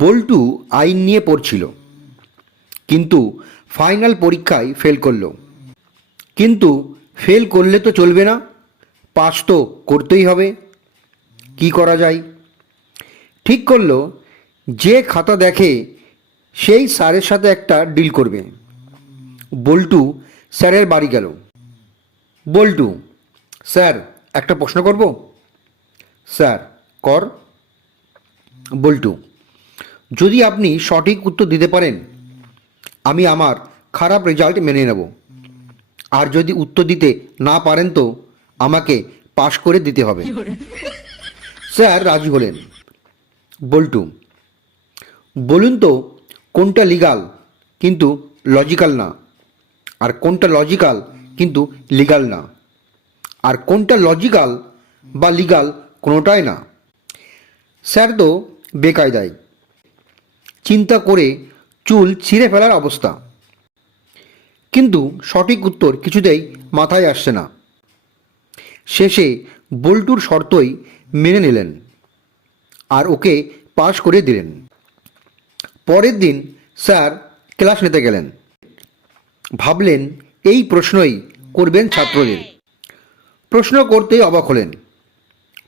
বল্টু আইন নিয়ে পড়ছিল, কিন্তু ফাইনাল পরীক্ষায় ফেল করল। কিন্তু ফেল করলে তো চলবে না, পাস তো করতেই হবে। কি করা যায়? ঠিক করল, যে খাতা দেখে সেই স্যারের সাথে একটা ডিল করবে। বল্টু স্যারের বাড়ি গেল। বল্টু, স্যার, একটা প্রশ্ন করব? স্যার, কর। বল্টু যদি আপনি সঠিক উত্তর দিতে পারেন আমি আমার খারাপ রেজাল্ট মেনে নেব। আর যদি উত্তর দিতে না পারেন তো আমাকে পাশ করে দিতে হবে। স্যার রাজি হলেন। বল্টু বলুন তো কোনটা লিগাল কিন্তু লজিক্যাল না? আর কোনটা লজিক্যাল কিন্তু লিগাল না? আর কোনটা লজিক্যাল বা লিগাল কোনোটাই না? স্যার তো বেকায়দায়। চিন্তা করে চুল ছিঁড়ে ফেলার অবস্থা। কিন্তু সঠিক উত্তর কিছুতেই মাথায় আসছে না। শেষে বল্টুর শর্তই মেনে নিলেন আর ওকে পাশ করে দিলেন। পরের দিন স্যার ক্লাস নিতে গেলেন। ভাবলেন এই প্রশ্নই করবেন ছাত্রদের। প্রশ্ন করতেই অবাক হলেন।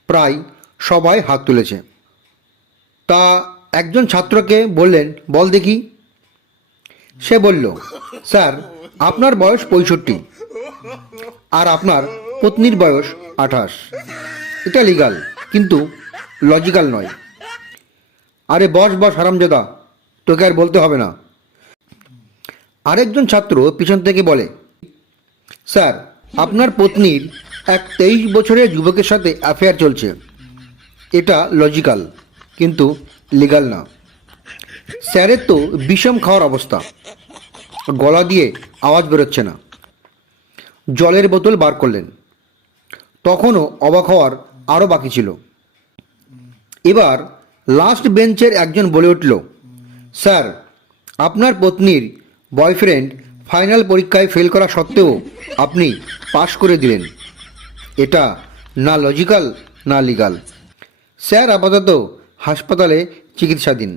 প্রায় সবাই হাত তুলেছে। তা একজন ছাত্রকে বললেন, বল দেখি। সে বলল, স্যার, আপনার বয়স পঁয়ষট্টি আর আপনার পত্নীর বয়স আঠাশ। এটা লিগাল কিন্তু লজিক্যাল নয়। আরে বস বস, হারামজাদা, তোকে আর বলতে হবে না। আরেকজন ছাত্র পিছন থেকে বলে, স্যার, আপনার পত্নীর এক তেইশ বছরের যুবকের সাথে অ্যাফেয়ার চলছে। এটা লজিক্যাল কিন্তু লিগাল না। স্যারের তো বিষম খাওয়ার অবস্থা। গলা দিয়ে আওয়াজ বেরোচ্ছে না। জলের বোতল বার করলেন। তখনও অবাক হওয়ার আরও বাকি ছিল। এবার লাস্ট বেঞ্চের একজন বলে উঠল, স্যার, আপনার পত্নীর বয়ফ্রেন্ড ফাইনাল পরীক্ষায় ফেল করা সত্ত্বেও আপনি পাশ করে দিলেন। এটা না লজিক্যাল না লিগাল স্যার আপাতত হাসপাতালে চিকিৎসাধীন।